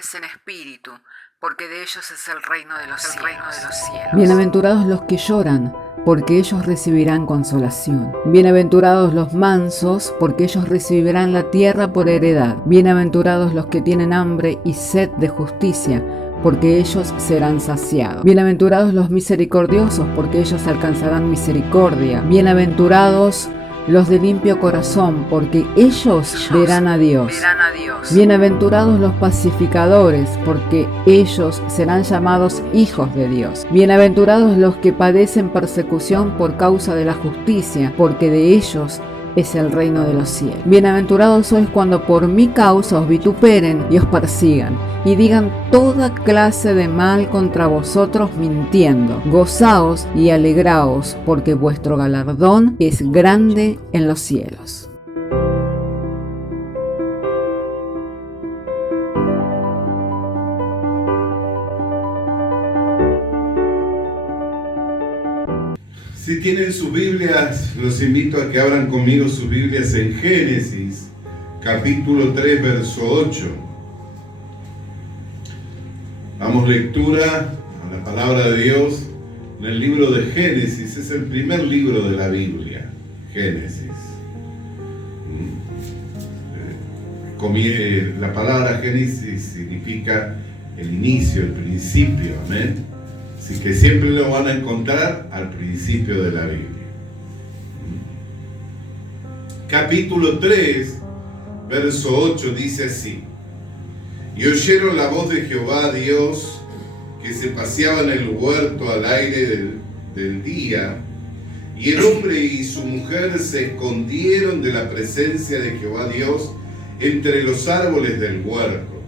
pobres en espíritu, porque de ellos es el reino de los cielos. Bienaventurados los que lloran, porque ellos recibirán consolación. Bienaventurados los mansos, porque ellos recibirán la tierra por heredad. Bienaventurados los que tienen hambre y sed de justicia, porque ellos serán saciados. Bienaventurados los misericordiosos, porque ellos alcanzarán misericordia. Bienaventurados los de limpio corazón, porque ellos verán a Dios. Bienaventurados los pacificadores, porque ellos serán llamados hijos de Dios. Bienaventurados los que padecen persecución por causa de la justicia, porque de ellos es el reino de los cielos. Bienaventurados sois cuando por mi causa os vituperen y os persigan, y digan toda clase de mal contra vosotros mintiendo. Gozaos y alegraos, porque vuestro galardón es grande en los cielos. Si tienen sus Biblias, los invito a que abran conmigo sus Biblias en Génesis, capítulo 3, verso 8. Damos lectura a la palabra de Dios en el libro de Génesis. Es el primer libro de la Biblia, Génesis. La palabra Génesis significa el inicio, el principio, amén. Así que siempre lo van a encontrar al principio de la Biblia. Capítulo 3, verso 8 dice así: Y oyeron la voz de Jehová Dios, que se paseaba en el huerto al aire del día, y el hombre y su mujer se escondieron de la presencia de Jehová Dios entre los árboles del huerto.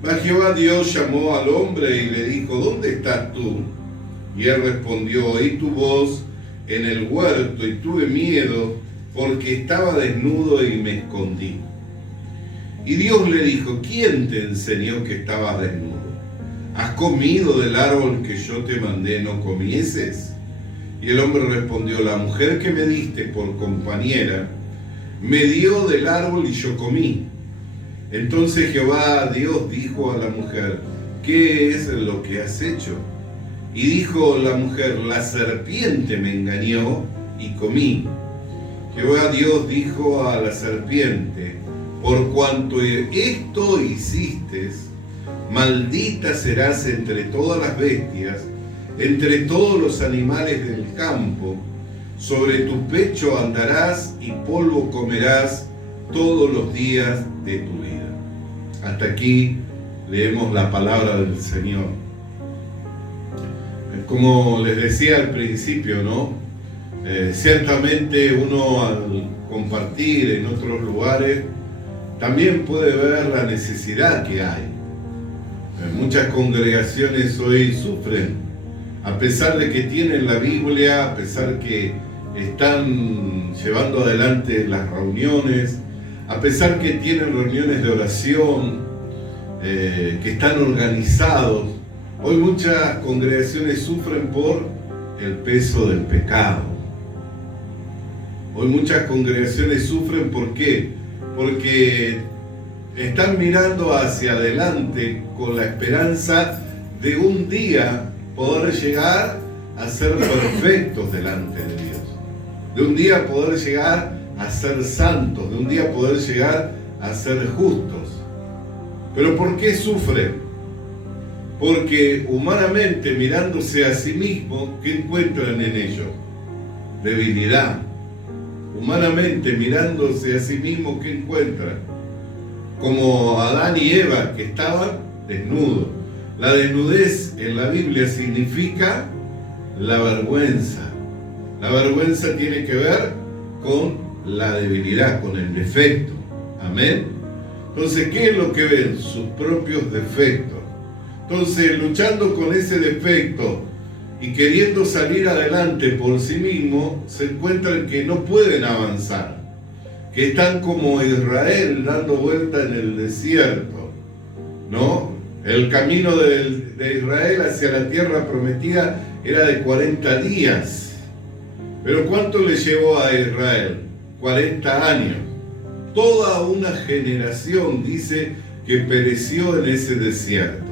Mas Jehová Dios llamó al hombre y le dijo: ¿Dónde estás tú? Y él respondió: Oí tu voz en el huerto y tuve miedo porque estaba desnudo y me escondí. Y Dios le dijo: ¿Quién te enseñó que estabas desnudo? ¿Has comido del árbol que yo te mandé no comieses? Y el hombre respondió: La mujer que me diste por compañera me dio del árbol y yo comí. Entonces Jehová Dios dijo a la mujer: ¿Qué es lo que has hecho? Y dijo la mujer: La serpiente me engañó y comí. Jehová Dios dijo a la serpiente: Por cuanto esto hiciste, maldita serás entre todas las bestias, entre todos los animales del campo. Sobre tu pecho andarás y polvo comerás todos los días de tu vida. Hasta aquí leemos la palabra del Señor. Como les decía al principio, ¿no? Ciertamente uno al compartir en otros lugares también puede ver la necesidad que hay. Muchas congregaciones hoy sufren, a pesar de que tienen la Biblia, a pesar que están llevando adelante las reuniones, a pesar que tienen reuniones de oración, que están organizados. Hoy muchas congregaciones sufren por el peso del pecado. Hoy muchas congregaciones sufren, ¿por qué? Porque están mirando hacia adelante con la esperanza de un día poder llegar a ser perfectos delante de Dios. De un día poder llegar a ser santos, de un día poder llegar a ser justos. ¿Pero por qué sufren? Porque humanamente, mirándose a sí mismos, ¿qué encuentran en ellos? Debilidad. Humanamente, mirándose a sí mismos, ¿qué encuentran? Como Adán y Eva, que estaban desnudos. La desnudez en la Biblia significa la vergüenza. La vergüenza tiene que ver con la debilidad, con el defecto. Amén. Entonces, ¿qué es lo que ven? Sus propios defectos. Entonces, luchando con ese defecto y queriendo salir adelante por sí mismo, se encuentran que no pueden avanzar, que están como Israel dando vuelta en el desierto, ¿no? El camino de Israel hacia la tierra prometida era de 40 días. Pero ¿cuánto le llevó a Israel? 40 años. Toda una generación dice que pereció en ese desierto.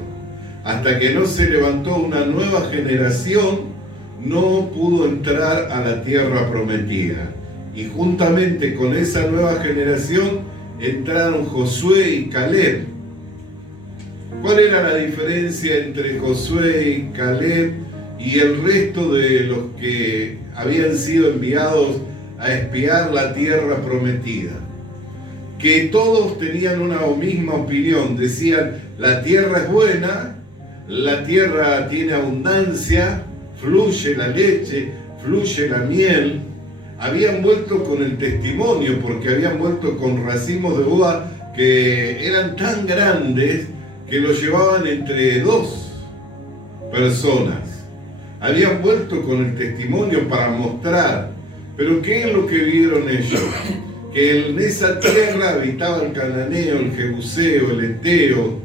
Hasta que no se levantó una nueva generación, no pudo entrar a la tierra prometida. Y juntamente con esa nueva generación entraron Josué y Caleb. ¿Cuál era la diferencia entre Josué y Caleb y el resto de los que habían sido enviados a espiar la tierra prometida? Que todos tenían una misma opinión, decían: la tierra es buena, la tierra tiene abundancia, fluye la leche, fluye la miel. Habían vuelto con el testimonio, porque habían vuelto con racimos de uva que eran tan grandes que los llevaban entre 2 personas. Habían vuelto con el testimonio para mostrar. Pero ¿qué es lo que vieron ellos? Que en esa tierra habitaba el cananeo, el jebuseo, el eteo,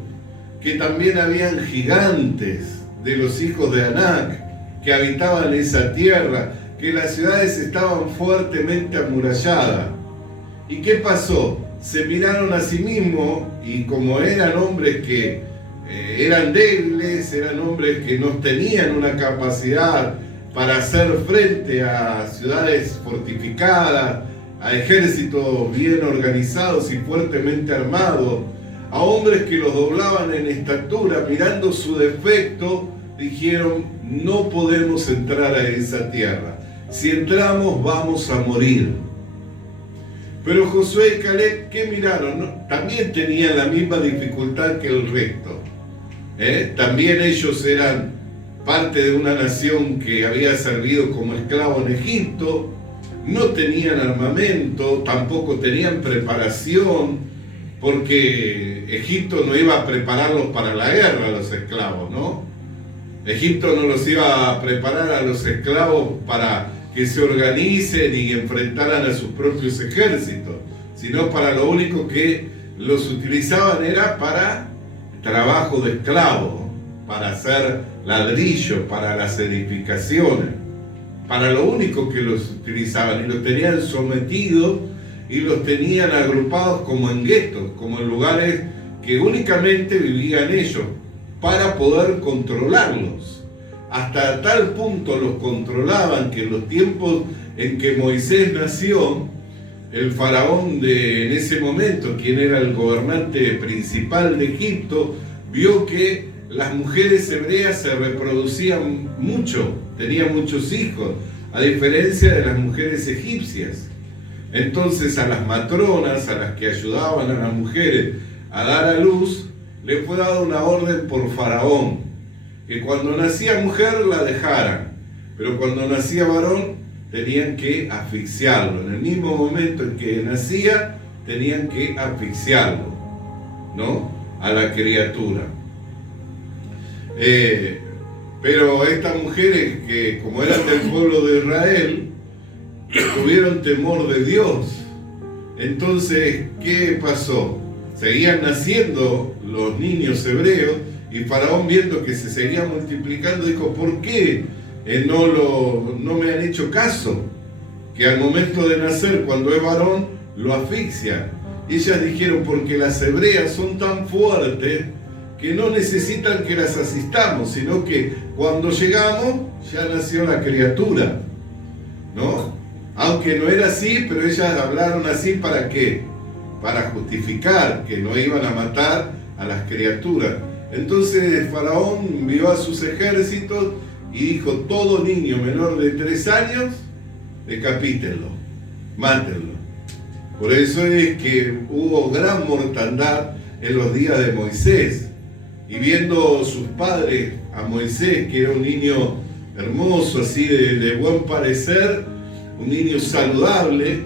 que también habían gigantes de los hijos de Anac que habitaban esa tierra, que las ciudades estaban fuertemente amuralladas. ¿Y qué pasó? Se miraron a sí mismos y como eran hombres que eran débiles, eran hombres que no tenían una capacidad para hacer frente a ciudades fortificadas, a ejércitos bien organizados y fuertemente armados, a hombres que los doblaban en estatura, mirando su defecto, dijeron: no podemos entrar a esa tierra. Si entramos vamos a morir. Pero Josué y Caleb, ¿qué miraron? ¿No? También tenían la misma dificultad que el resto. También ellos eran parte de una nación que había servido como esclavo en Egipto, no tenían armamento, tampoco tenían preparación, porque Egipto no iba a prepararlos para la guerra a los esclavos, ¿no? Egipto no los iba a preparar a los esclavos para que se organicen y enfrentaran a sus propios ejércitos, sino para lo único que los utilizaban era para trabajo de esclavo, para hacer ladrillo, para las edificaciones, para lo único que los utilizaban, y los tenían sometidos y los tenían agrupados como en guetos, como en lugares que únicamente vivían ellos, para poder controlarlos. Hasta tal punto los controlaban que en los tiempos en que Moisés nació, el faraón en ese momento, quien era el gobernante principal de Egipto, vio que las mujeres hebreas se reproducían mucho, tenían muchos hijos, a diferencia de las mujeres egipcias. Entonces a las matronas, a las que ayudaban a las mujeres a dar a luz, le fue dada una orden por faraón, que cuando nacía mujer la dejaran, pero cuando nacía varón tenían que asfixiarlo. En el mismo momento en que nacía, tenían que asfixiarlo, ¿no?, a la criatura. Pero estas mujeres, que como eran del pueblo de Israel, tuvieron temor de Dios. Entonces, ¿qué pasó? Seguían naciendo los niños hebreos, y Faraón, viendo que se seguía multiplicando, dijo: ¿por qué no me han hecho caso? Que al momento de nacer, cuando es varón, lo asfixian. Y ellas dijeron: porque las hebreas son tan fuertes que no necesitan que las asistamos, sino que cuando llegamos ya nació la criatura, ¿no? Aunque no era así, pero ellas hablaron así, ¿para qué? Para justificar que no iban a matar a las criaturas. Entonces Faraón envió a sus ejércitos y dijo: todo niño menor de 3 años, decapítenlo, mátenlo. Por eso es que hubo gran mortandad en los días de Moisés. Y viendo sus padres a Moisés, que era un niño hermoso, así de buen parecer, un niño saludable,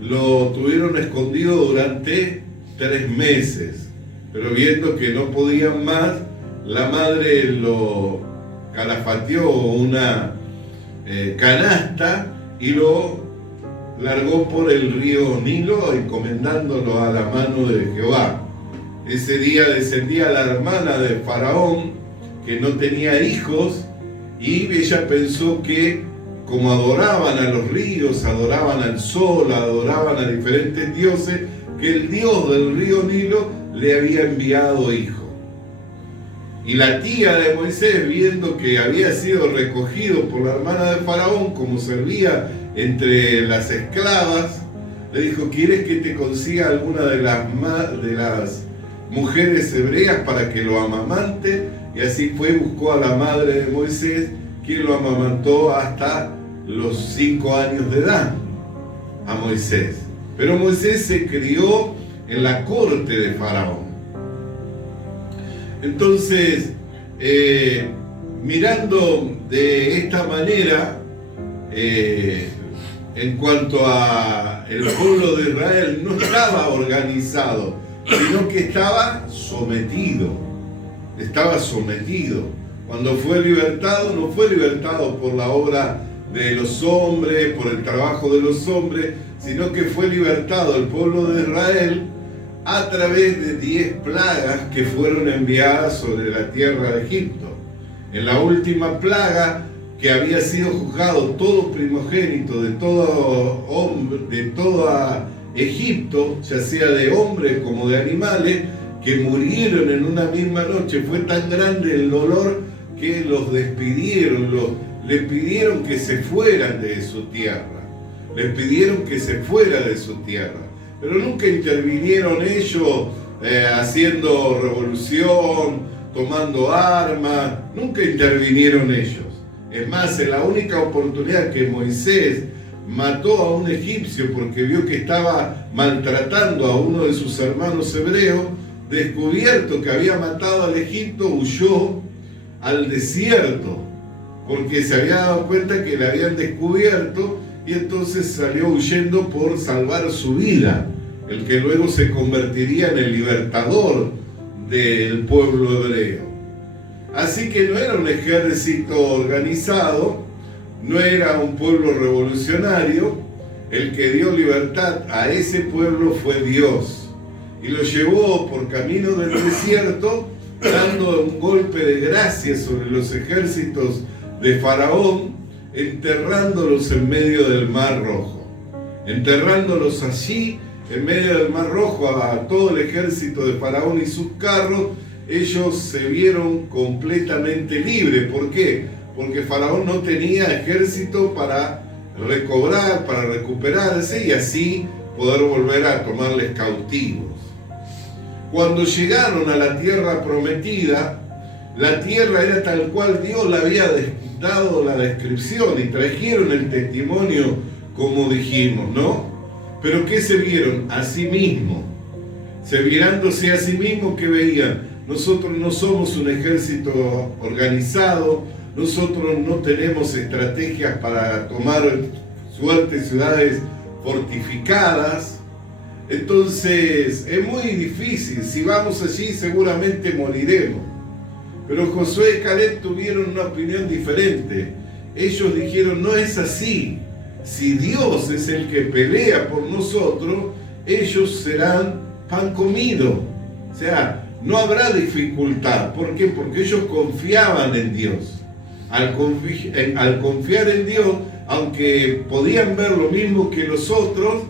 lo tuvieron escondido durante 3 meses. Pero viendo que no podían más, la madre lo calafateó una canasta y lo largó por el río Nilo, encomendándolo a la mano de Jehová. Ese día descendía la hermana de Faraón, que no tenía hijos, y ella pensó que como adoraban a los ríos, adoraban al sol, adoraban a diferentes dioses, que el Dios del río Nilo le había enviado hijo. Y la tía de Moisés, viendo que había sido recogido por la hermana de Faraón, como servía entre las esclavas, le dijo: ¿quieres que te consiga alguna de las mujeres hebreas para que lo amamante? Y así fue, buscó a la madre de Moisés, quien lo amamantó hasta los 5 años de edad, a Moisés. Pero Moisés se crió en la corte de Faraón. Entonces, mirando de esta manera, en cuanto a el pueblo de Israel, no estaba organizado, sino que estaba sometido. Estaba sometido. Cuando fue libertado, no fue libertado por la obra de los hombres, por el trabajo de los hombres, sino que fue libertado el pueblo de Israel a través de 10 plagas que fueron enviadas sobre la tierra de Egipto. En la última plaga, que había sido juzgado todo primogénito de todo hombre, de toda Egipto, ya sea de hombres como de animales, que murieron en una misma noche, fue tan grande el dolor que los despidieron, les pidieron que se fueran de su tierra, les pidieron que se fuera de su tierra. Pero nunca intervinieron ellos haciendo revolución, tomando armas, nunca intervinieron ellos. Es más, en la única oportunidad que Moisés mató a un egipcio porque vio que estaba maltratando a uno de sus hermanos hebreos, descubierto que había matado al Egipto, huyó al desierto porque se había dado cuenta que le habían descubierto, y entonces salió huyendo por salvar su vida, el que luego se convertiría en el libertador del pueblo hebreo. Así que no era un ejército organizado, no era un pueblo revolucionario. El que dio libertad a ese pueblo fue Dios, y lo llevó por camino del desierto, dando un golpe de gracia sobre los ejércitos de Faraón, enterrándolos en medio del Mar Rojo. Enterrándolos allí, en medio del Mar Rojo, a todo el ejército de Faraón y sus carros, ellos se vieron completamente libres. ¿Por qué? Porque Faraón no tenía ejército para recobrar, para recuperarse y así poder volver a tomarles cautivos. Cuando llegaron a la tierra prometida, la tierra era tal cual Dios le había dado la descripción, y trajeron el testimonio como dijimos, ¿no? Pero ¿qué se vieron? A sí mismos. Se mirándose a sí mismos, ¿qué veían? Nosotros no somos un ejército organizado, nosotros no tenemos estrategias para tomar fuertes ciudades fortificadas. Entonces es muy difícil, si vamos allí seguramente moriremos. Pero Josué y Caleb tuvieron una opinión diferente. Ellos dijeron: no es así. Si Dios es el que pelea por nosotros, ellos serán pan comido. O sea, no habrá dificultad. ¿Por qué? Porque ellos confiaban en Dios. Al confiar en Dios, aunque podían ver lo mismo que los otros,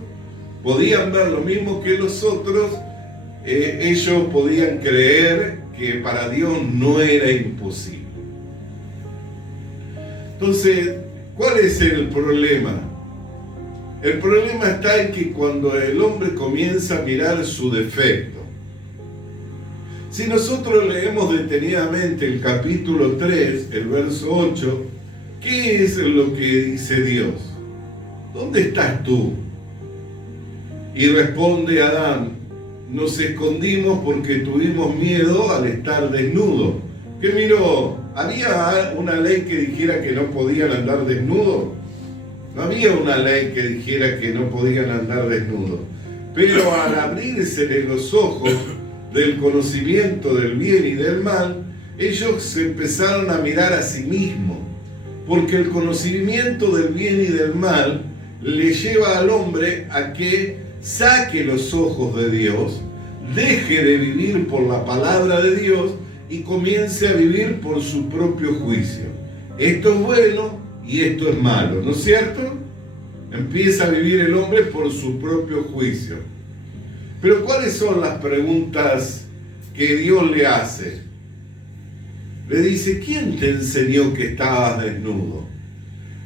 ellos podían creer que para Dios no era imposible. Entonces, ¿cuál es el problema? El problema está en que cuando el hombre comienza a mirar su defecto. Si nosotros leemos detenidamente el capítulo 3, el verso 8, ¿qué es lo que dice Dios? ¿Dónde estás tú? Y responde Adán: nos escondimos porque tuvimos miedo al estar desnudos. ¿Qué miró? ¿Había una ley que dijera que no podían andar desnudos? No había una ley que dijera que no podían andar desnudos. Pero al abrirse los ojos del conocimiento del bien y del mal, ellos se empezaron a mirar a sí mismos. Porque el conocimiento del bien y del mal le lleva al hombre a que saque los ojos de Dios, deje de vivir por la palabra de Dios y comience a vivir por su propio juicio. Esto es bueno y esto es malo, ¿no es cierto? Empieza a vivir el hombre por su propio juicio. Pero ¿cuáles son las preguntas que Dios le hace? Le dice, ¿quién te enseñó que estabas desnudo?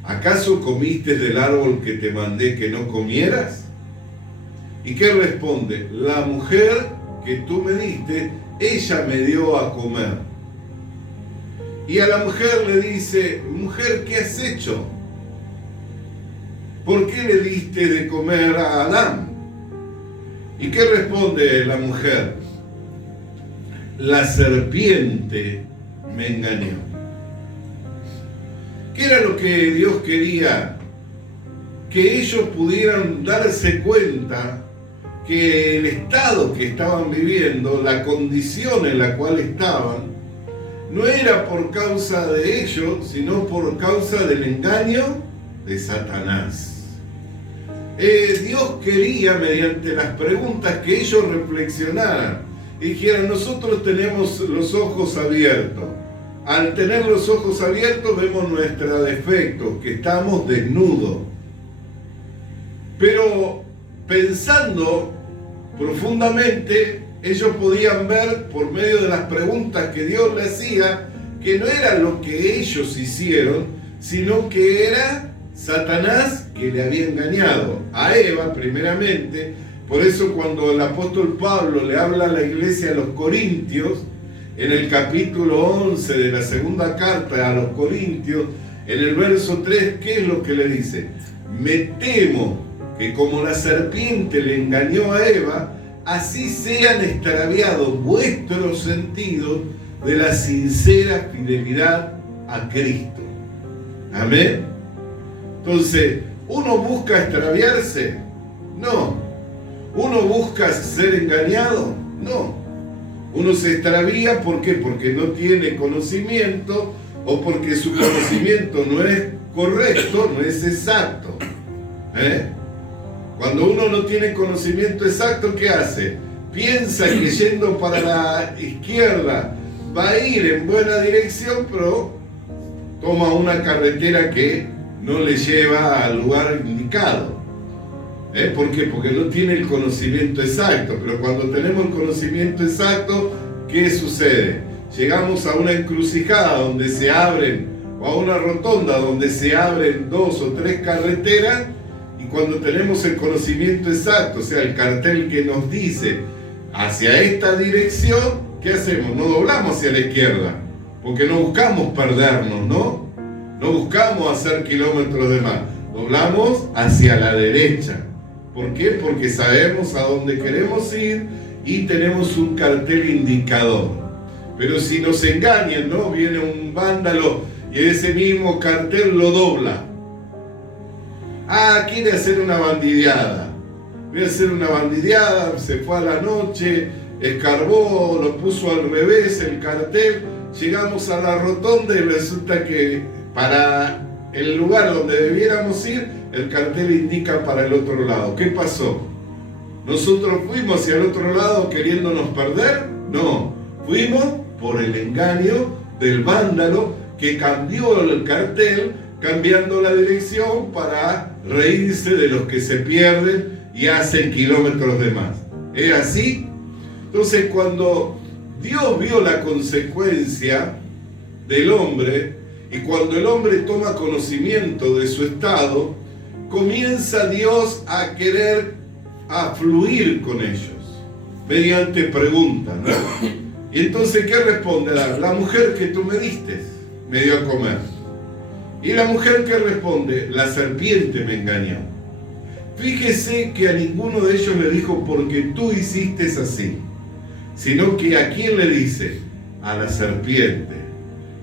¿Acaso comiste del árbol que te mandé que no comieras? ¿Y qué responde? La mujer que tú me diste, ella me dio a comer. Y a la mujer le dice, mujer, ¿qué has hecho? ¿Por qué le diste de comer a Adán? ¿Y qué responde la mujer? La serpiente me engañó. ¿Qué era lo que Dios quería? Que ellos pudieran darse cuenta que el estado que estaban viviendo, la condición en la cual estaban, no era por causa de ellos, sino por causa del engaño de Satanás. Dios quería, mediante las preguntas, que ellos reflexionaran y dijeran, nosotros tenemos los ojos abiertos. Al tener los ojos abiertos vemos nuestros defectos, que estamos desnudos. Pero pensando profundamente, ellos podían ver por medio de las preguntas que Dios les hacía, que no era lo que ellos hicieron, sino que era Satanás que le había engañado a Eva primeramente. Por eso cuando el apóstol Pablo le habla a la iglesia de los Corintios, en el capítulo 11 de la segunda carta a los Corintios, en el verso 3, ¿qué es lo que le dice? Me temo que como la serpiente le engañó a Eva, así sean extraviados vuestros sentidos de la sincera fidelidad a Cristo. Amén. Entonces, ¿uno busca extraviarse? No. ¿Uno busca ser engañado? No. Uno se extravía, ¿por qué? Porque no tiene conocimiento o porque su conocimiento no es correcto, no es exacto. Cuando uno no tiene conocimiento exacto, ¿qué hace? Piensa que yendo para la izquierda va a ir en buena dirección, pero toma una carretera que no le lleva al lugar indicado. ¿Por qué? Porque no tiene el conocimiento exacto. Pero cuando tenemos el conocimiento exacto, ¿qué sucede? Llegamos a una encrucijada donde se abren, o a una rotonda donde se abren 2 o 3 carreteras, y cuando tenemos el conocimiento exacto, o sea, el cartel que nos dice hacia esta dirección, ¿qué hacemos? No doblamos hacia la izquierda, porque no buscamos perdernos, ¿no? No buscamos hacer kilómetros de más, doblamos hacia la derecha. ¿Por qué? Porque sabemos a dónde queremos ir y tenemos un cartel indicador. Pero si nos engañan, ¿no? Viene un vándalo y ese mismo cartel lo dobla. Ah, quiere hacer una bandideada. Voy a hacer una bandideada, se fue a la noche, escarbó, lo puso al revés el cartel. Llegamos a la rotonda y resulta que para el lugar donde debiéramos ir, el cartel indica para el otro lado. ¿Qué pasó? ¿Nosotros fuimos hacia el otro lado queriéndonos perder? No, fuimos por el engaño del vándalo que cambió el cartel, cambiando la dirección para reírse de los que se pierden y hacen kilómetros de más. ¿Es así? Entonces, cuando Dios vio la consecuencia del hombre, y cuando el hombre toma conocimiento de su estado, comienza Dios a querer fluir con ellos, mediante preguntas, ¿no? Y entonces, ¿qué responde? La mujer que tú me diste me dio a comer. Y la mujer que responde, la serpiente me engañó. Fíjese que a ninguno de ellos le dijo, porque tú hiciste así, sino que a quién le dice, a la serpiente,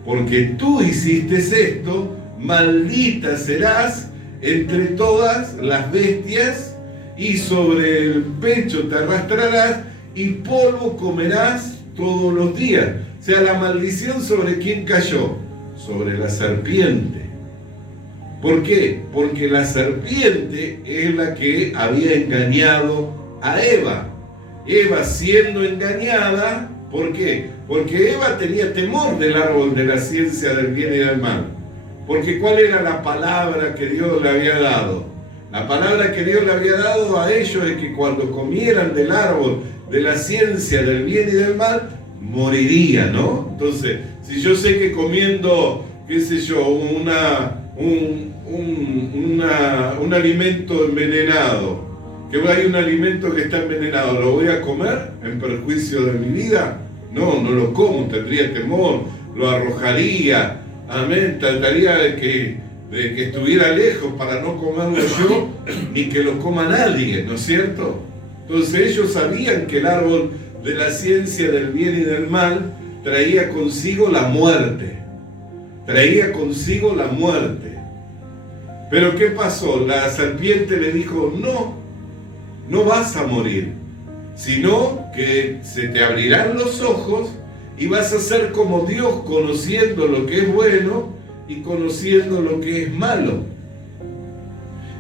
porque tú hiciste esto, maldita serás entre todas las bestias, y sobre el pecho te arrastrarás, y polvo comerás todos los días. O sea, la maldición, ¿sobre quién cayó? Sobre la serpiente. ¿Por qué? Porque la serpiente es la que había engañado a Eva. Eva siendo engañada, ¿por qué? Porque Eva tenía temor del árbol de la ciencia del bien y del mal. Porque ¿cuál era la palabra que Dios le había dado? La palabra que Dios le había dado a ellos es que cuando comieran del árbol de la ciencia del bien y del mal, moriría, ¿no? Entonces, si yo sé que comiendo, qué sé yo, un alimento envenenado, que hay un alimento que está envenenado, ¿lo voy a comer en perjuicio de mi vida? No, no lo como, tendría temor, lo arrojaría, amén, trataría de que estuviera lejos para no comerlo yo ni que lo coma nadie, ¿no es cierto? Entonces ellos sabían que el árbol de la ciencia del bien y del mal traía consigo la muerte, traía consigo la muerte. Pero ¿qué pasó? La serpiente le dijo, no vas a morir, sino que se te abrirán los ojos y vas a ser como Dios, conociendo lo que es bueno y conociendo lo que es malo.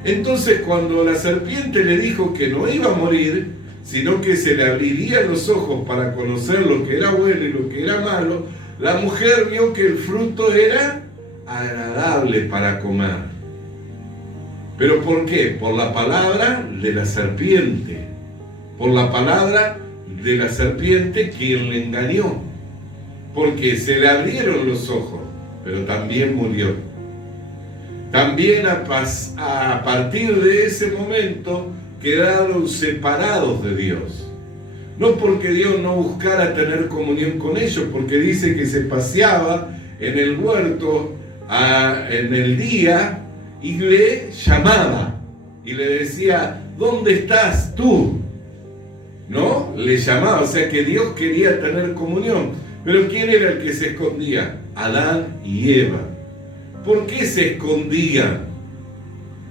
Entonces, cuando la serpiente le dijo que no iba a morir, sino que se le abrirían los ojos para conocer lo que era bueno y lo que era malo, la mujer vio que el fruto era agradable para comer. ¿Pero por qué? Por la palabra de la serpiente. Por la palabra de la serpiente quien le engañó. Porque se le abrieron los ojos, pero también murió. También a partir de ese momento quedaron separados de Dios. No porque Dios no buscara tener comunión con ellos, porque dice que se paseaba en el huerto en el día y le llamaba y le decía, ¿dónde estás tú? ¿No? Le llamaba, o sea que Dios quería tener comunión. Pero ¿quién era el que se escondía? Adán y Eva. ¿Por qué se escondían?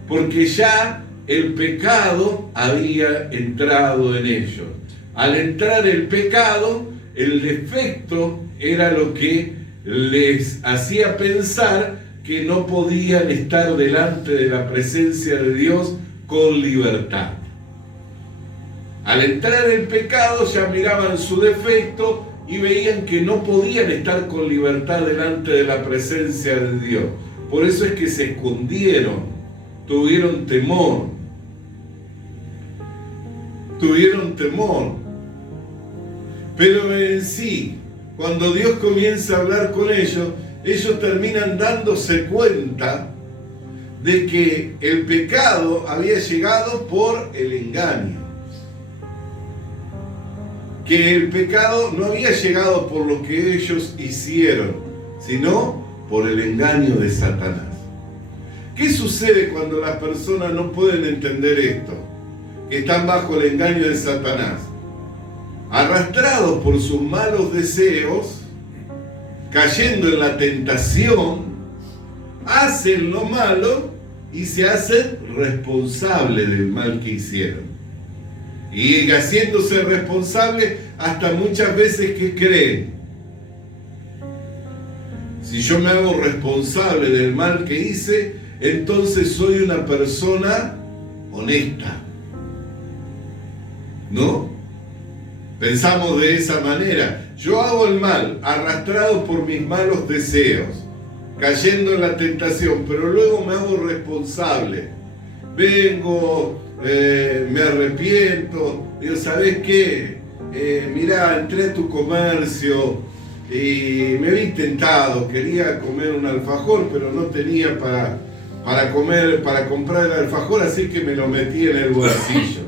Porque ya el pecado había entrado en ellos. Al entrar el pecado, el defecto era lo que les hacía pensar que no podían estar delante de la presencia de Dios con libertad. Al entrar el pecado ya miraban su defecto y veían que no podían estar con libertad delante de la presencia de Dios. Por eso es que se escondieron, tuvieron temor. Pero en sí, cuando Dios comienza a hablar con ellos, ellos terminan dándose cuenta de que el pecado había llegado por el engaño. Que el pecado no había llegado por lo que ellos hicieron, sino por el engaño de Satanás. ¿Qué sucede cuando las personas no pueden entender esto? Que están bajo el engaño de Satanás. Arrastrados por sus malos deseos, cayendo en la tentación, hacen lo malo y se hacen responsables del mal que hicieron. Y haciéndose responsable hasta muchas veces que creen. Si yo me hago responsable del mal que hice, entonces soy una persona honesta. ¿No? Pensamos de esa manera. Yo hago el mal, arrastrado por mis malos deseos, cayendo en la tentación, pero luego me hago responsable. Vengo, me arrepiento, digo, ¿sabes qué? Mirá, entré a tu comercio y me vi tentado, quería comer un alfajor, pero no tenía para comprar el alfajor, así que me lo metí en el bolsillo.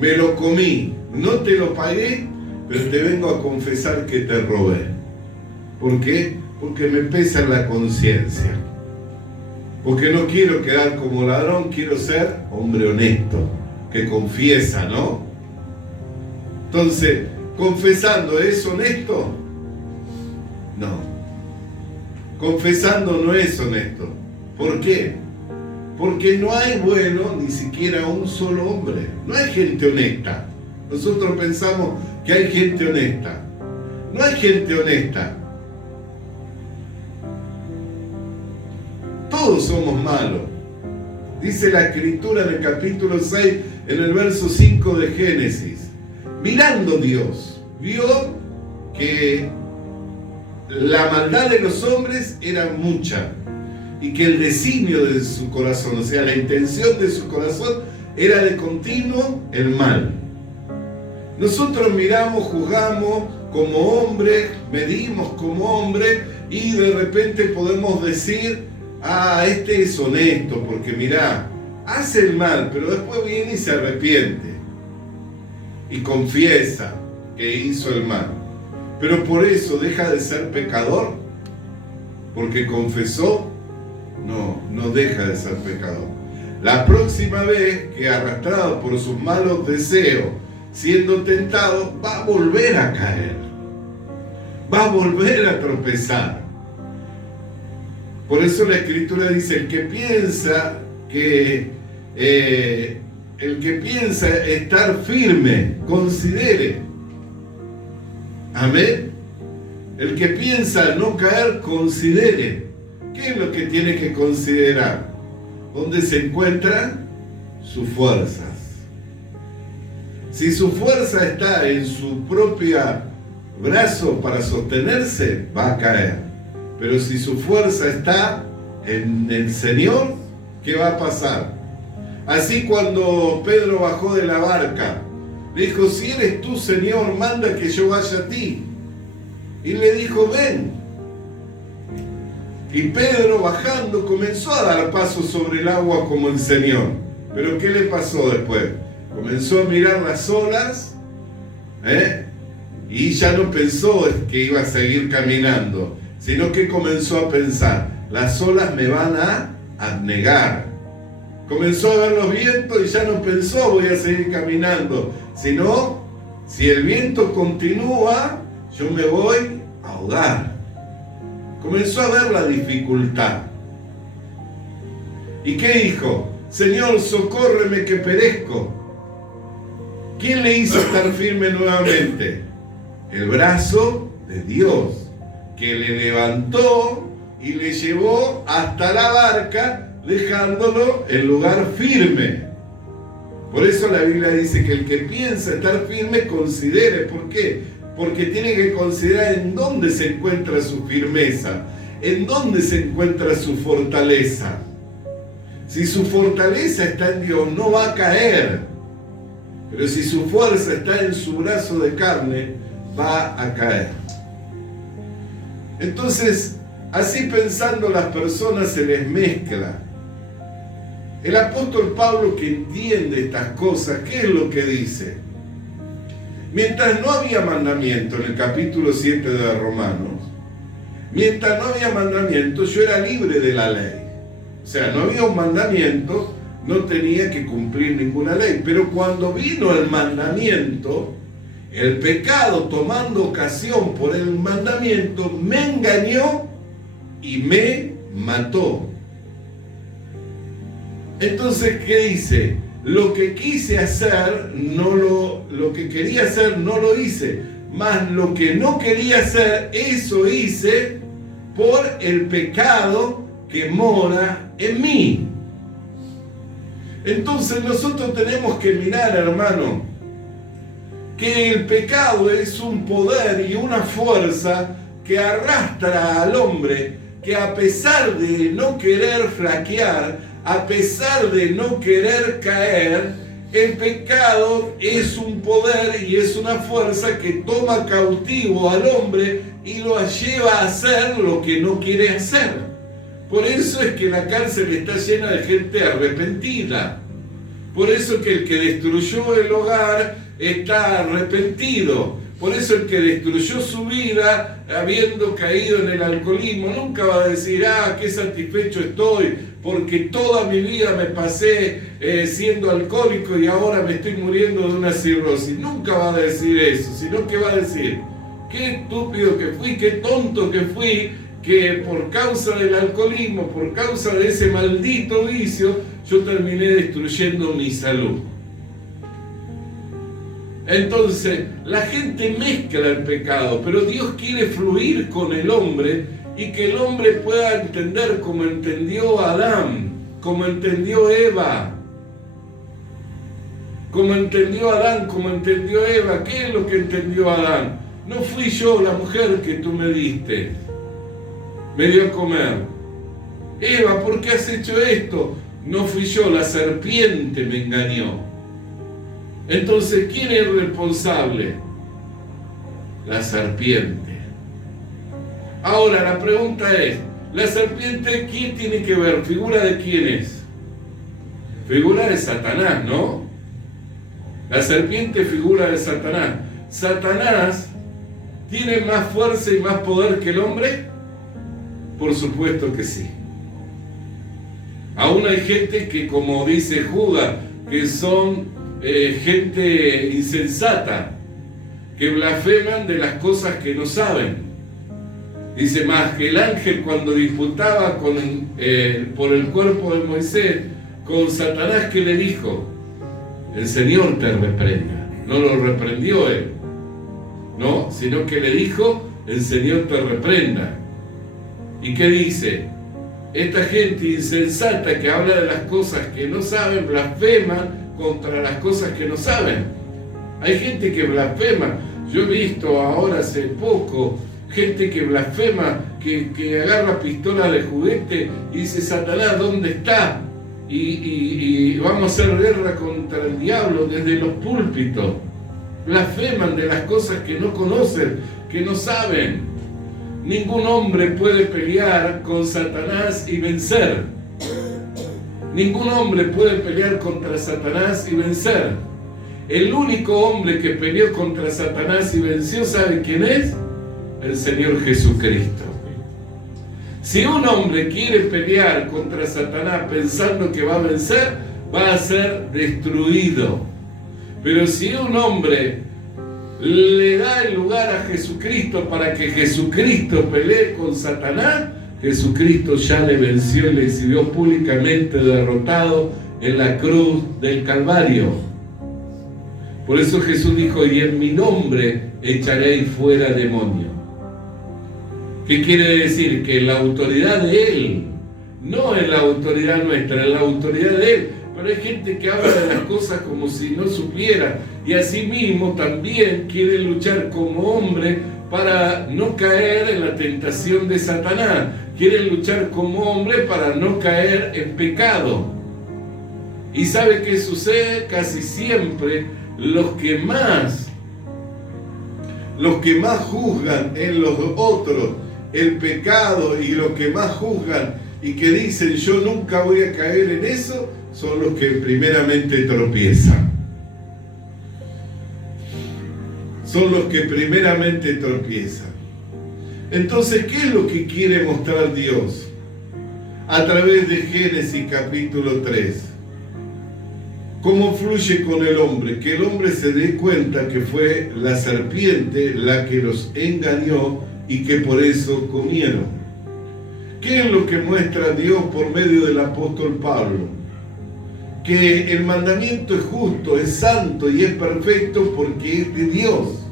Me lo comí, no te lo pagué, pero te vengo a confesar que te robé. ¿Por qué? Porque me pesa en la conciencia. Porque no quiero quedar como ladrón, quiero ser hombre honesto, que confiesa, ¿no? Entonces, ¿confesando es honesto? No. Confesando no es honesto. ¿Por qué? Porque no hay bueno ni siquiera un solo hombre. No hay gente honesta. Nosotros pensamos que hay gente honesta. No hay gente honesta. Todos somos malos. Dice la Escritura en el capítulo 6, en el verso 5 de Génesis. Mirando Dios, vio que la maldad de los hombres era mucha y que el designio de su corazón, o sea, la intención de su corazón era de continuo el mal. Nosotros miramos, juzgamos como hombre, medimos como hombre y de repente podemos decir, este es honesto porque mirá, hace el mal, pero después viene y se arrepiente y confiesa que hizo el mal. Pero por eso deja de ser pecador, porque confesó. No deja de ser pecador. La próxima vez que arrastrado por sus malos deseos, siendo tentado, va a volver a caer, va a volver a tropezar. Por eso la Escritura dice, el que piensa estar firme, considere. Amén. El que piensa no caer, considere. ¿Qué es lo que tiene que considerar? ¿Dónde se encuentran sus fuerzas? Si su fuerza está en su propio brazo para sostenerse, va a caer. Pero si su fuerza está en el Señor, ¿qué va a pasar? Así cuando Pedro bajó de la barca, le dijo, si eres tú, Señor, manda que yo vaya a ti. Y le dijo, ven. Y Pedro, bajando, comenzó a dar pasos sobre el agua como el Señor. Pero ¿qué le pasó después? Comenzó a mirar las olas, y ya no pensó que iba a seguir caminando, sino que comenzó a pensar, las olas me van a anegar. Comenzó a ver los vientos y ya no pensó, voy a seguir caminando, sino, si el viento continúa, yo me voy a ahogar. Comenzó a ver la dificultad. ¿Y qué dijo? Señor, socórreme que perezco. ¿Quién le hizo estar firme nuevamente? El brazo de Dios, que le levantó y le llevó hasta la barca, dejándolo en lugar firme. Por eso la Biblia dice que el que piensa estar firme, considere. ¿Por qué? Porque tiene que considerar en dónde se encuentra su firmeza, en dónde se encuentra su fortaleza. Si su fortaleza está en Dios, no va a caer. Pero si su fuerza está en su brazo de carne, va a caer. Entonces, así pensando, las personas se les mezcla. El apóstol Pablo, que entiende estas cosas, ¿qué es lo que dice? Mientras no había mandamiento, en el capítulo 7 de Romanos, mientras no había mandamiento, yo era libre de la ley. O sea, no había un mandamiento, no tenía que cumplir ninguna ley. Pero cuando vino el mandamiento, el pecado, tomando ocasión por el mandamiento, me engañó y me mató. Entonces, ¿qué dice? Lo que quise hacer, lo que quería hacer, no lo hice. Mas lo que no quería hacer, eso hice por el pecado que mora en mí. Entonces nosotros tenemos que mirar, hermano, que el pecado es un poder y una fuerza que arrastra al hombre, que a pesar de no querer flaquear, a pesar de no querer caer, el pecado es un poder y es una fuerza que toma cautivo al hombre y lo lleva a hacer lo que no quiere hacer. Por eso es que la cárcel está llena de gente arrepentida. Por eso que el que destruyó el hogar está arrepentido. Por eso el que destruyó su vida habiendo caído en el alcoholismo nunca va a decir, qué satisfecho estoy, porque toda mi vida me pasé siendo alcohólico y ahora me estoy muriendo de una cirrosis. Nunca va a decir eso, sino que va a decir, qué estúpido que fui, qué tonto que fui, que por causa del alcoholismo, por causa de ese maldito vicio, yo terminé destruyendo mi salud. Entonces, la gente mezcla el pecado, pero Dios quiere fluir con el hombre y que el hombre pueda entender como entendió Adán, como entendió Eva, como entendió Adán, como entendió Eva. ¿Qué es lo que entendió Adán? No fui yo la mujer que tú me diste, me dio a comer. Eva, ¿por qué has hecho esto? No fui yo, la serpiente me engañó. Entonces, ¿quién es el responsable? La serpiente. Ahora, la pregunta es, ¿la serpiente quién tiene que ver? ¿Figura de quién es? Figura de Satanás, ¿no? La serpiente figura de Satanás. ¿Satanás tiene más fuerza y más poder que el hombre? Por supuesto que sí. Aún hay gente que, como dice Judas, que son gente insensata, que blasfeman de las cosas que no saben. Dice más que el ángel cuando disputaba por el cuerpo de Moisés con Satanás, que le dijo: el Señor te reprenda. No lo reprendió él, no, sino que le dijo: el Señor te reprenda. ¿Y qué dice? Esta gente insensata que habla de las cosas que no saben, blasfema contra las cosas que no saben. Hay gente que blasfema. Yo he visto ahora hace poco gente que blasfema, que agarra pistola de juguete y dice: Satanás, ¿dónde está? Y vamos a hacer guerra contra el diablo desde los púlpitos. Blasfeman de las cosas que no conocen, que no saben. Ningún hombre puede pelear con Satanás y vencer. Ningún hombre puede pelear contra Satanás y vencer. El único hombre que peleó contra Satanás y venció, ¿sabe quién es? El Señor Jesucristo. Si un hombre quiere pelear contra Satanás pensando que va a vencer, va a ser destruido. Pero si un hombre le da el lugar a Jesucristo para que Jesucristo pelee con Satanás, Jesucristo ya le venció y le exhibió públicamente derrotado en la cruz del Calvario. Por eso Jesús dijo: y en mi nombre echaréis fuera demonios. ¿Qué quiere decir? Que la autoridad de Él, no es la autoridad nuestra, es la autoridad de Él. Pero hay gente que habla de las cosas como si no supiera, y asimismo también quiere luchar como hombre para no caer en la tentación de Satanás. Quiere luchar como hombre para no caer en pecado. ¿Y sabe qué sucede? Casi siempre los que más juzgan en los otros el pecado, y los que más juzgan y que dicen: yo nunca voy a caer en eso, son los que primeramente tropiezan. Son los que primeramente tropiezan. Entonces, ¿qué es lo que quiere mostrar Dios? A través de Génesis capítulo 3. ¿Cómo fluye con el hombre? Que el hombre se dé cuenta que fue la serpiente la que los engañó y que por eso comieron. ¿Qué es lo que muestra Dios por medio del apóstol Pablo? Que el mandamiento es justo, es santo y es perfecto porque es de Dios.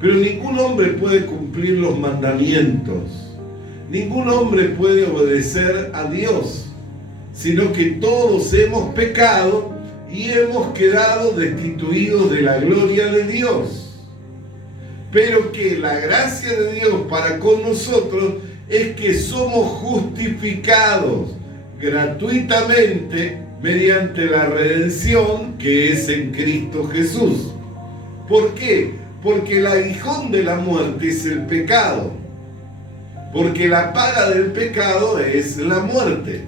Pero ningún hombre puede cumplir los mandamientos. Ningún hombre puede obedecer a Dios, sino que todos hemos pecado y hemos quedado destituidos de la gloria de Dios. Pero que la gracia de Dios para con nosotros es que somos justificados gratuitamente mediante la redención que es en Cristo Jesús. ¿Por qué? Porque el aguijón de la muerte es el pecado. Porque la paga del pecado es la muerte.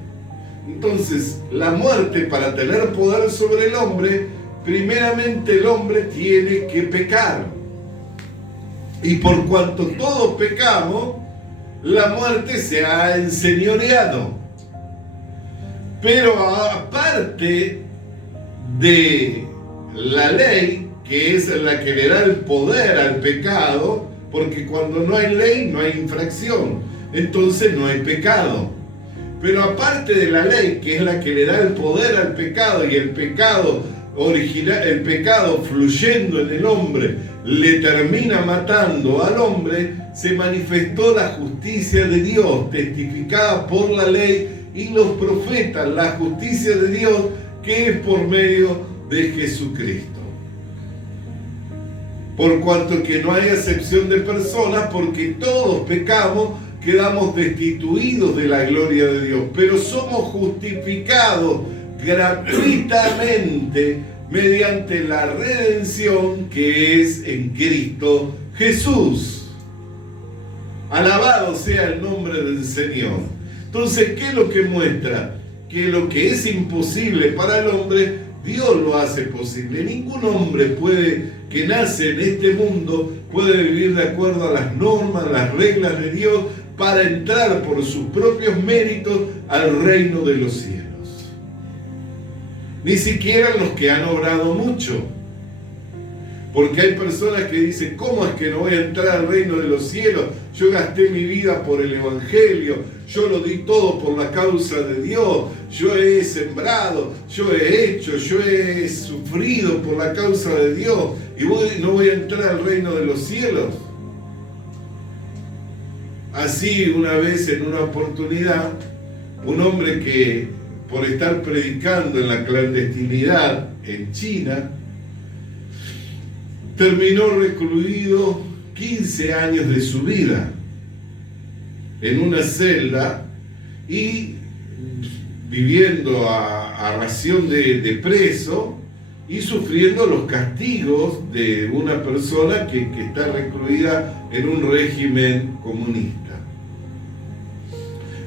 Entonces, la muerte, para tener poder sobre el hombre, primeramente el hombre tiene que pecar. Y por cuanto todos pecamos, la muerte se ha enseñoreado. Pero aparte de la ley, que es la que le da el poder al pecado, porque cuando no hay ley no hay infracción, entonces no hay pecado. Pero aparte de la ley, que es la que le da el poder al pecado, y el pecado original, el pecado fluyendo en el hombre le termina matando al hombre, se manifestó la justicia de Dios, testificada por la ley y los profetas, la justicia de Dios que es por medio de Jesucristo. Por cuanto que no hay acepción de personas, porque todos pecamos, quedamos destituidos de la gloria de Dios, pero somos justificados gratuitamente mediante la redención que es en Cristo Jesús. Alabado sea el nombre del Señor. Entonces, ¿qué es lo que muestra? Que lo que es imposible para el hombre, Dios lo hace posible. Ningún hombre que nace en este mundo puede vivir de acuerdo a las normas, las reglas de Dios para entrar por sus propios méritos al reino de los cielos. Ni siquiera los que han obrado mucho. Porque hay personas que dicen, ¿cómo es que no voy a entrar al reino de los cielos? Yo gasté mi vida por el Evangelio, yo lo di todo por la causa de Dios, yo he sembrado, yo he hecho, yo he sufrido por la causa de Dios y no voy a entrar al reino de los cielos. Así, una vez en una oportunidad, un hombre que por estar predicando en la clandestinidad en China, terminó recluido 15 años de su vida en una celda y viviendo a ración de preso y sufriendo los castigos de una persona que está recluida en un régimen comunista.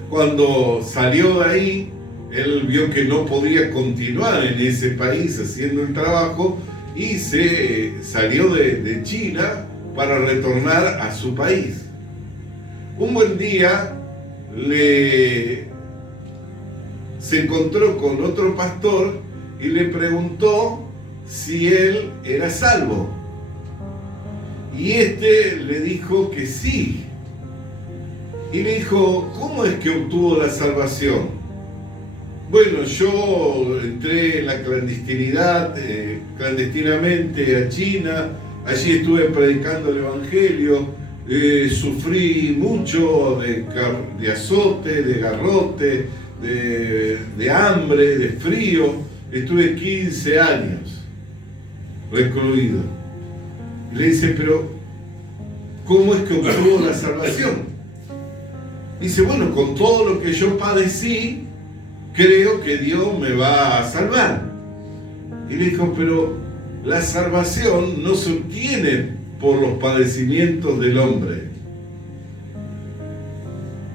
Cuando salió de ahí, él vio que no podía continuar en ese país haciendo el trabajo y se salió de China para retornar a su país. Un buen día se encontró con otro pastor y le preguntó si él era salvo. Y este le dijo que sí. Y le dijo, ¿cómo es que obtuvo la salvación? Bueno, yo entré en la clandestinidad, clandestinamente a China, allí estuve predicando el Evangelio, sufrí mucho de azote, de garrote, de hambre, de frío, estuve 15 años recluido. Le dice, pero ¿cómo es que obtuvo la salvación? Dice, bueno, con todo lo que yo padecí, creo que Dios me va a salvar. Y le dijo, pero la salvación no se obtiene por los padecimientos del hombre.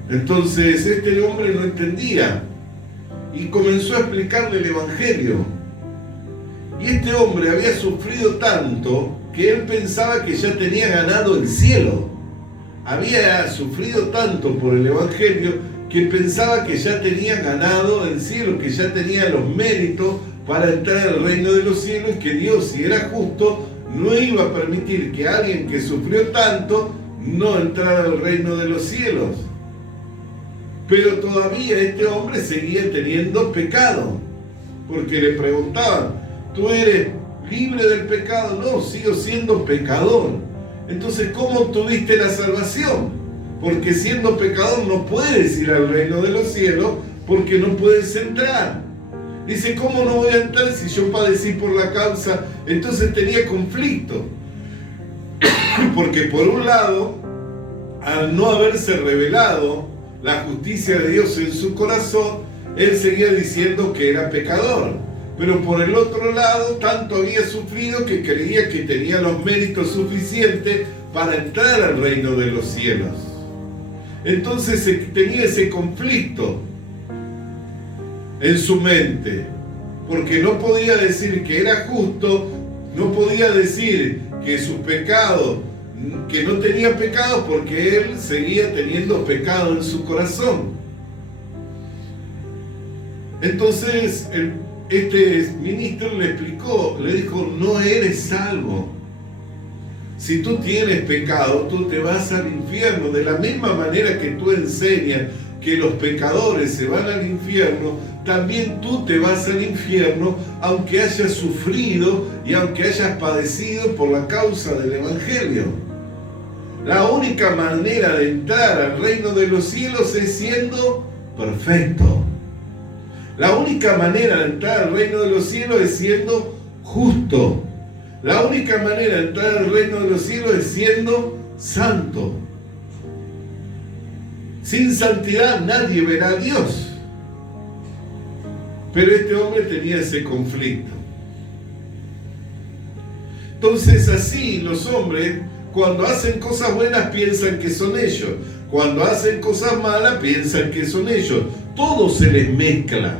Entonces este hombre no entendía y comenzó a explicarle el Evangelio. Y este hombre había sufrido tanto que él pensaba que ya tenía ganado el cielo. Había sufrido tanto por el Evangelio que pensaba que ya tenía ganado el cielo, que ya tenía los méritos para entrar al reino de los cielos y que Dios, si era justo, no iba a permitir que alguien que sufrió tanto no entrara al reino de los cielos. Pero todavía este hombre seguía teniendo pecado, porque le preguntaban, ¿tú eres libre del pecado? No, sigo siendo pecador. Entonces, ¿cómo obtuviste la salvación? Porque siendo pecador no puedes ir al reino de los cielos porque no puedes entrar. Dice, ¿cómo no voy a entrar si yo padecí por la causa? Entonces tenía conflicto. Porque por un lado, al no haberse revelado la justicia de Dios en su corazón, él seguía diciendo que era pecador. Pero por el otro lado, tanto había sufrido que creía que tenía los méritos suficientes para entrar al reino de los cielos. Entonces tenía ese conflicto en su mente, porque no podía decir que era justo, no podía decir que sus pecados, que no tenía pecado, porque él seguía teniendo pecado en su corazón. Entonces este ministro le explicó, le dijo, no eres salvo. Si tú tienes pecado, tú te vas al infierno. De la misma manera que tú enseñas que los pecadores se van al infierno, también tú te vas al infierno, aunque hayas sufrido y aunque hayas padecido por la causa del Evangelio. La única manera de entrar al reino de los cielos es siendo perfecto. La única manera de entrar al reino de los cielos es siendo justo. La única manera de entrar al reino de los cielos es siendo santo. Sin santidad nadie verá a Dios. Pero este hombre tenía ese conflicto. Entonces así los hombres, cuando hacen cosas buenas piensan que son ellos. Cuando hacen cosas malas piensan que son ellos. Todo se les mezcla.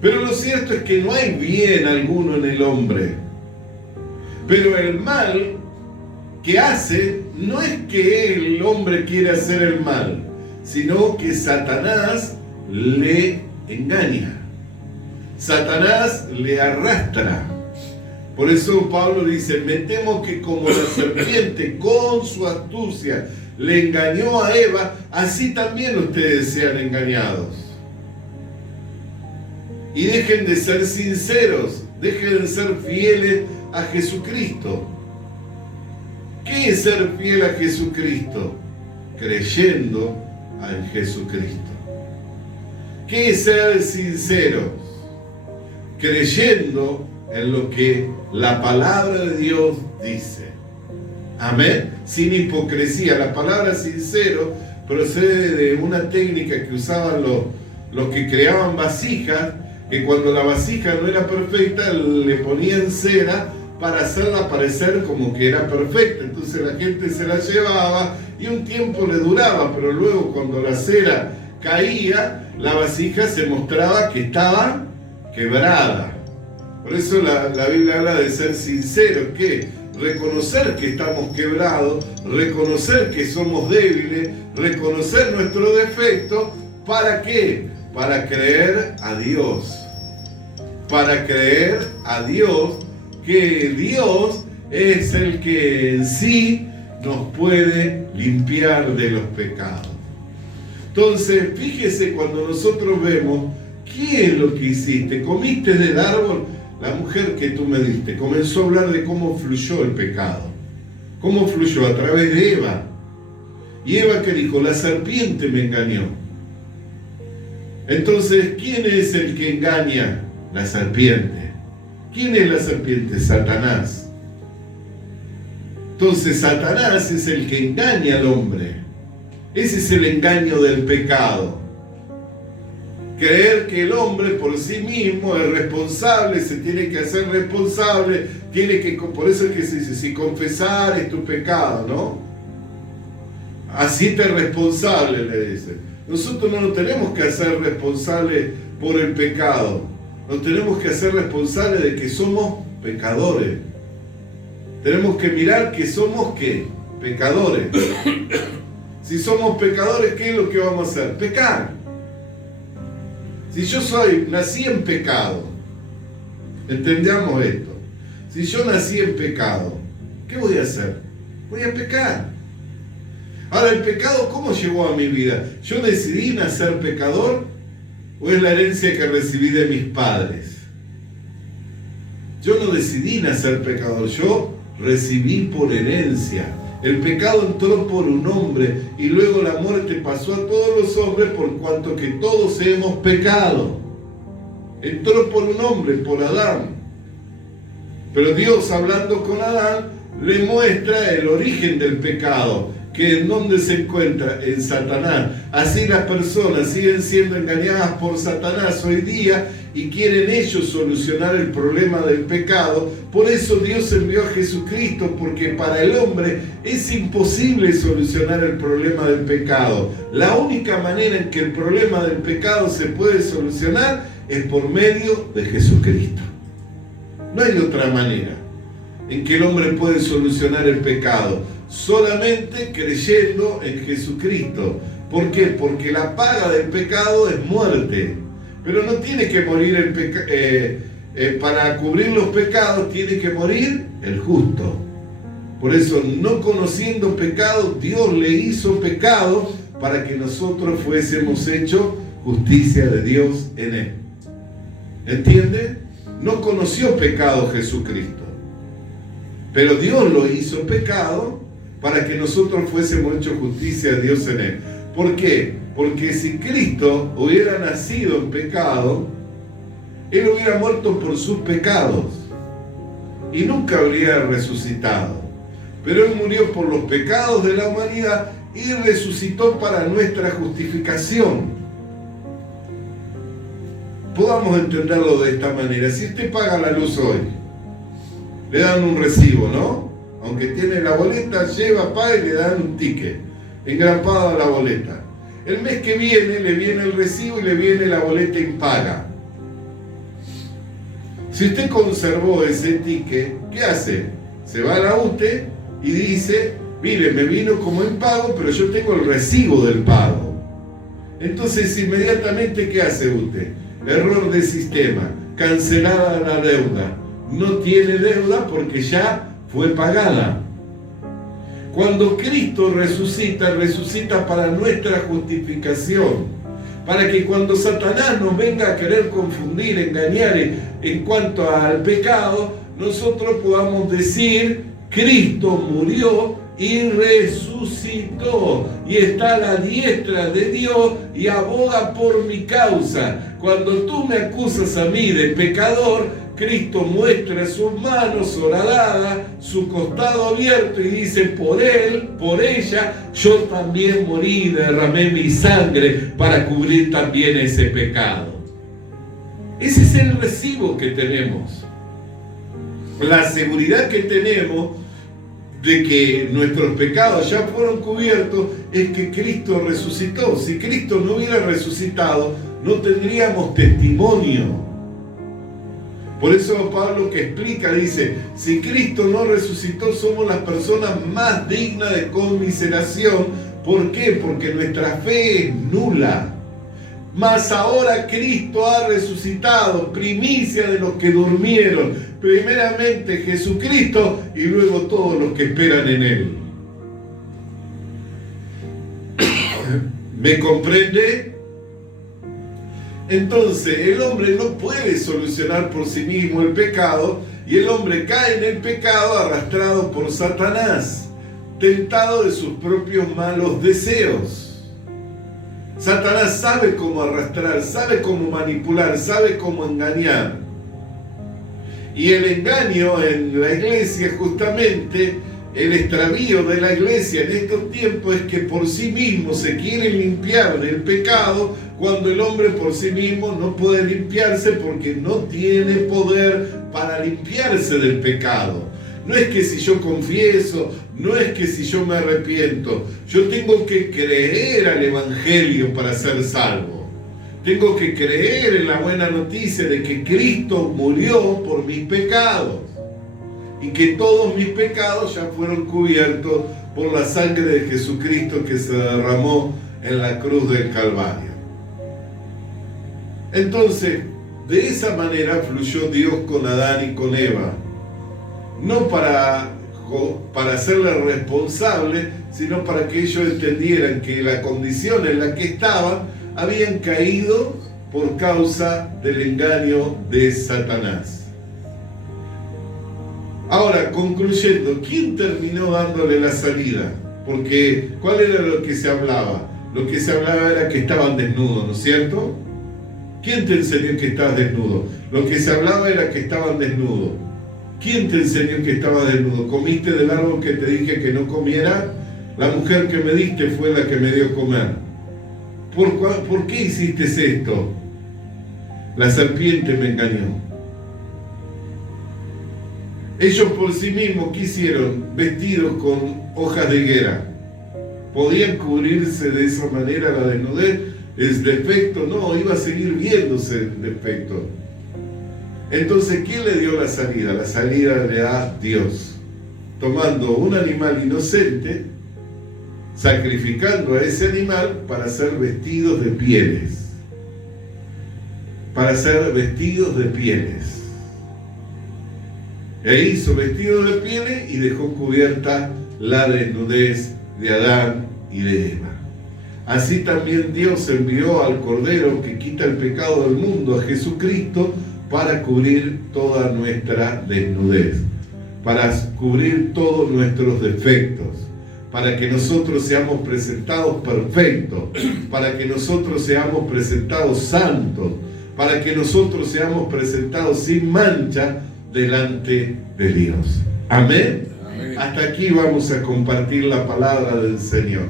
Pero lo cierto es que no hay bien alguno en el hombre. Pero el mal que hace no es que el hombre quiere hacer el mal, sino que Satanás le engaña. Satanás le arrastra. Por eso Pablo dice, me temo que como la serpiente con su astucia le engañó a Eva, así también ustedes sean engañados. Y dejen de ser sinceros, dejen de ser fieles a Jesucristo. ¿Qué es ser fiel a Jesucristo? Creyendo en Jesucristo. ¿Qué es ser sinceros? Creyendo en lo que la palabra de Dios dice. Amén. Sin hipocresía. La palabra sincero procede de una técnica que usaban los que creaban vasijas, que cuando la vasija no era perfecta le ponían cera para hacerla parecer como que era perfecta. Entonces la gente se la llevaba y un tiempo le duraba, pero luego cuando la cera caía, la vasija se mostraba que estaba quebrada. Por eso la Biblia habla de ser sinceros, que reconocer que estamos quebrados, reconocer que somos débiles, reconocer nuestro defecto. ¿Para qué? Para creer a Dios. Para creer a Dios, que Dios es el que en sí nos puede limpiar de los pecados. Entonces, fíjese cuando nosotros vemos, ¿qué es lo que hiciste? ¿Comiste del árbol? La mujer que tú me diste comenzó a hablar de cómo fluyó el pecado. ¿Cómo fluyó? A través de Eva. Y Eva que dijo, la serpiente me engañó. Entonces, ¿quién es el que engaña? La serpiente. ¿Quién es la serpiente? Satanás. Entonces, Satanás es el que engaña al hombre. Ese es el engaño del pecado. Creer que el hombre por sí mismo es responsable, se tiene que hacer responsable, por eso es que se dice, si confesar es tu pecado, ¿no? Así te responsable, le dice. Nosotros no nos tenemos que hacer responsables por el pecado, nos tenemos que hacer responsables de que somos pecadores. Tenemos que mirar que somos, ¿qué? Pecadores. Si somos pecadores, ¿qué es lo que vamos a hacer? Pecar. Si yo nací en pecado, entendamos esto, si yo nací en pecado, ¿qué voy a hacer? Voy a pecar. Ahora, ¿el pecado cómo llegó a mi vida? ¿Yo decidí nacer pecador o es la herencia que recibí de mis padres? Yo no decidí nacer pecador, yo recibí por herencia. El pecado entró por un hombre y luego la muerte pasó a todos los hombres por cuanto que todos hemos pecado. Entró por un hombre, por Adán. Pero Dios, hablando con Adán, le muestra el origen del pecado, que en dónde se encuentra, en Satanás. Así las personas siguen siendo engañadas por Satanás hoy día y quieren ellos solucionar el problema del pecado. Por eso Dios envió a Jesucristo, porque para el hombre es imposible solucionar el problema del pecado. La única manera en que el problema del pecado se puede solucionar es por medio de Jesucristo. No hay otra manera en que el hombre puede solucionar el pecado, solamente creyendo en Jesucristo. ¿Por qué? Porque la paga del pecado es muerte. Pero no tiene que morir para cubrir los pecados, tiene que morir el justo. Por eso, no conociendo pecado, Dios le hizo pecado para que nosotros fuésemos hechos justicia de Dios en él. ¿Entiende? No conoció pecado Jesucristo, pero Dios lo hizo pecado para que nosotros fuésemos hechos justicia de Dios en él. ¿Por qué? Porque si Cristo hubiera nacido en pecado, Él hubiera muerto por sus pecados y nunca habría resucitado. Pero Él murió por los pecados de la humanidad y resucitó para nuestra justificación. Podamos entenderlo de esta manera. Si usted paga la luz hoy, le dan un recibo, ¿no? Aunque tiene la boleta, lleva, paga y le dan un ticket engrapado a la boleta. El mes que viene le viene el recibo y le viene la boleta impaga. Si usted conservó ese ticket, ¿qué hace? Se va a la UTE y dice, mire, me vino como impago, pero yo tengo el recibo del pago. Entonces, inmediatamente, ¿qué hace UTE? Error de sistema, cancelada la deuda. No tiene deuda porque ya fue pagada. Cuando Cristo resucita, resucita para nuestra justificación, para que cuando Satanás nos venga a querer confundir, engañar en cuanto al pecado, nosotros podamos decir, Cristo murió y resucitó y está a la diestra de Dios y aboga por mi causa. Cuando tú me acusas a mí de pecador, Cristo muestra sus manos horadadas, su costado abierto y dice, por él, por ella, yo también morí y derramé mi sangre para cubrir también ese pecado. Ese es el recibo que tenemos. La seguridad que tenemos de que nuestros pecados ya fueron cubiertos es que Cristo resucitó. Si Cristo no hubiera resucitado, no tendríamos testimonio. Por eso Pablo que explica, dice, si Cristo no resucitó, somos las personas más dignas de conmiseración. ¿Por qué? Porque nuestra fe es nula. Mas ahora Cristo ha resucitado, primicia de los que durmieron. Primeramente Jesucristo y luego todos los que esperan en Él. ¿Me comprende? Entonces el hombre no puede solucionar por sí mismo el pecado y el hombre cae en el pecado arrastrado por Satanás, tentado de sus propios malos deseos. Satanás sabe cómo arrastrar, sabe cómo manipular, sabe cómo engañar. Y el engaño en la iglesia, justamente, el extravío de la iglesia en estos tiempos es que por sí mismo se quiere limpiar del pecado cuando el hombre por sí mismo no puede limpiarse porque no tiene poder para limpiarse del pecado. No es que si yo confieso, no es que si yo me arrepiento, yo tengo que creer al Evangelio para ser salvo. Tengo que creer en la buena noticia de que Cristo murió por mis pecados y que todos mis pecados ya fueron cubiertos por la sangre de Jesucristo que se derramó en la cruz del Calvario. Entonces, de esa manera fluyó Dios con Adán y con Eva, no para hacerle responsable, sino para que ellos entendieran que la condición en la que estaban habían caído por causa del engaño de Satanás. Ahora, concluyendo, ¿quién terminó dándole la salida? Porque, ¿cuál era lo que se hablaba? Lo que se hablaba era que estaban desnudos, ¿no es cierto? ¿Quién te enseñó que estabas desnudo? Lo que se hablaba era que estaban desnudos. ¿Quién te enseñó que estabas desnudo? ¿Comiste del árbol que te dije que no comiera? La mujer que me diste fue la que me dio comer. ¿Por qué hiciste esto? La serpiente me engañó. Ellos por sí mismos quisieron vestidos con hojas de higuera. ¿Podían cubrirse de esa manera la desnudez? ¿Es defecto? No, iba a seguir viéndose el defecto. Entonces, ¿quién le dio la salida? La salida le da Dios, tomando un animal inocente, sacrificando a ese animal para ser vestidos de pieles. Para ser vestidos de pieles. E hizo vestidos de pieles y dejó cubierta la desnudez de Adán y de Eva. Así también Dios envió al Cordero que quita el pecado del mundo, a Jesucristo, para cubrir toda nuestra desnudez, para cubrir todos nuestros defectos, para que nosotros seamos presentados perfectos, para que nosotros seamos presentados santos, para que nosotros seamos presentados sin mancha delante de Dios. Amén. Amén. Hasta aquí vamos a compartir la palabra del Señor.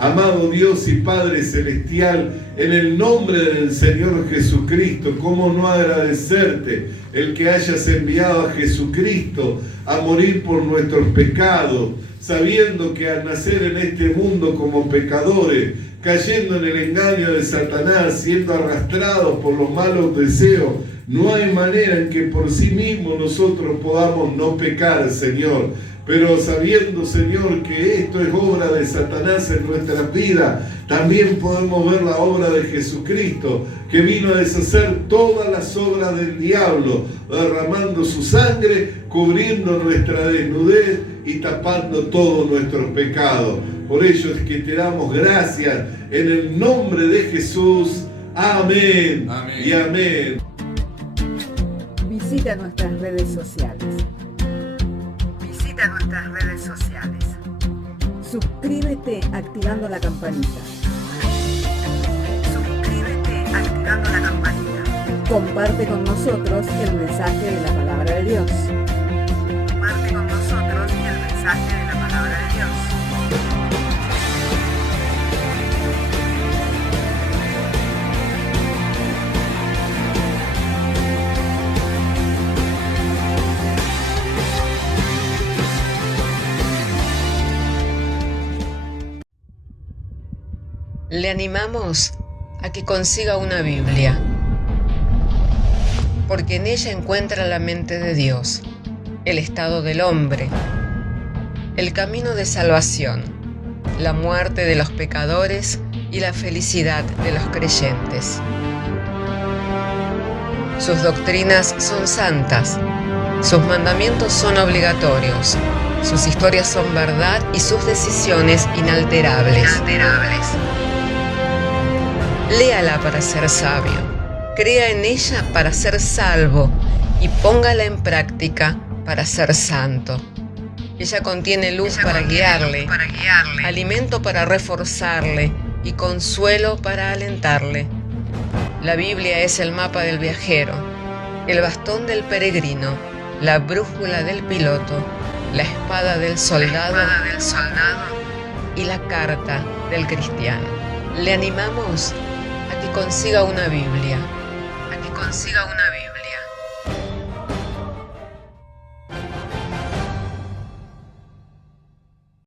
Amado Dios y Padre Celestial, en el nombre del Señor Jesucristo, ¿cómo no agradecerte el que hayas enviado a Jesucristo a morir por nuestros pecados, sabiendo que al nacer en este mundo como pecadores, cayendo en el engaño de Satanás, siendo arrastrados por los malos deseos, no hay manera en que por sí mismos nosotros podamos no pecar, Señor. Pero sabiendo, Señor, que esto es obra de Satanás en nuestras vidas, también podemos ver la obra de Jesucristo, que vino a deshacer todas las obras del diablo, derramando su sangre, cubriendo nuestra desnudez y tapando todos nuestros pecados. Por ello es que te damos gracias en el nombre de Jesús. Amén, amén. Y amén. Visita nuestras redes sociales. Nuestras redes sociales. Suscríbete activando la campanita. Suscríbete activando la campanita. Comparte con nosotros el mensaje de la palabra de Dios. Comparte con nosotros el mensaje de la palabra de Dios. Le animamos a que consiga una Biblia, porque en ella encuentra la mente de Dios, el estado del hombre, el camino de salvación, la muerte de los pecadores y la felicidad de los creyentes. Sus doctrinas son santas, sus mandamientos son obligatorios, sus historias son verdad y sus decisiones inalterables. Léala para ser sabio, crea en ella para ser salvo y póngala en práctica para ser santo. Ella contiene luz para guiarle, alimento para reforzarle y consuelo para alentarle. La Biblia es el mapa del viajero, el bastón del peregrino, la brújula del piloto, la espada del soldado y la carta del cristiano. Le animamos a que consiga una Biblia,